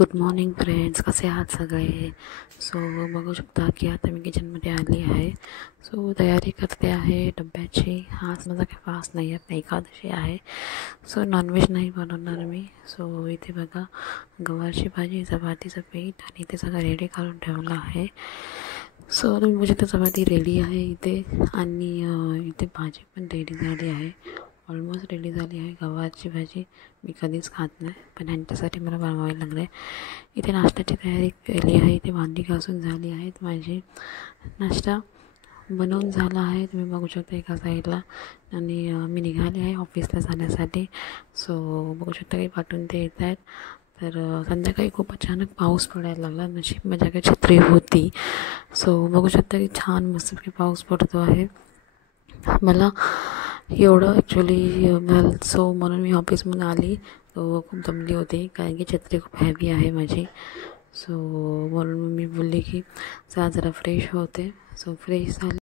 Good morning friends, कसे आहात सगळे. सो बघू शकता की आता मी किचनमध्ये आली आहे. सो तयारी करते आहे डब्याची. आज माझा काही फास्ट नाही आहे, एकादशी आहे. सो नॉनव्हेज नाही बनवणार मी. सो इथे बघा, गवारची भाजी, चपातीचं पीठ आणि इथे सगळं रेडी करून ठेवलं आहे. सो तुम्ही बघू शकता चपाती रेडी आहे इथे, आणि इथे भाजी पण रेडी झाली आहे. ऑलमोस्ट रेडी झाली आहे. गवारची भाजी मी कधीच खात नाही, पण ह्यांच्यासाठी मला बनवावी लागले. इथे नाश्त्याची तयारी केली आहे. इथे भांडी घासून झाली आहेत माझी. नाश्ता बनवून झाला आहे, तुम्ही बघू शकता एका साईडला. आणि मी निघाले आहे ऑफिसला जाण्यासाठी. सो बघू शकता काही पाठवून ते येत आहेत. तर संध्याकाळी खूप अचानक पाऊस पडायला लागला. नशीब माझ्याकडे छत्री होती. सो बघू शकता की छान मस्तपैकी पाऊस पडतो आहे. मला एवढं ॲक्च्युली सो म्हणून मी ऑफिसमधून आली. तो खूप दमली होती, कारण की छत्री खूप हॅवी आहे माझी. सो म्हणून मी बोलली की चला जरा फ्रेश होते. सो फ्रेश झाली.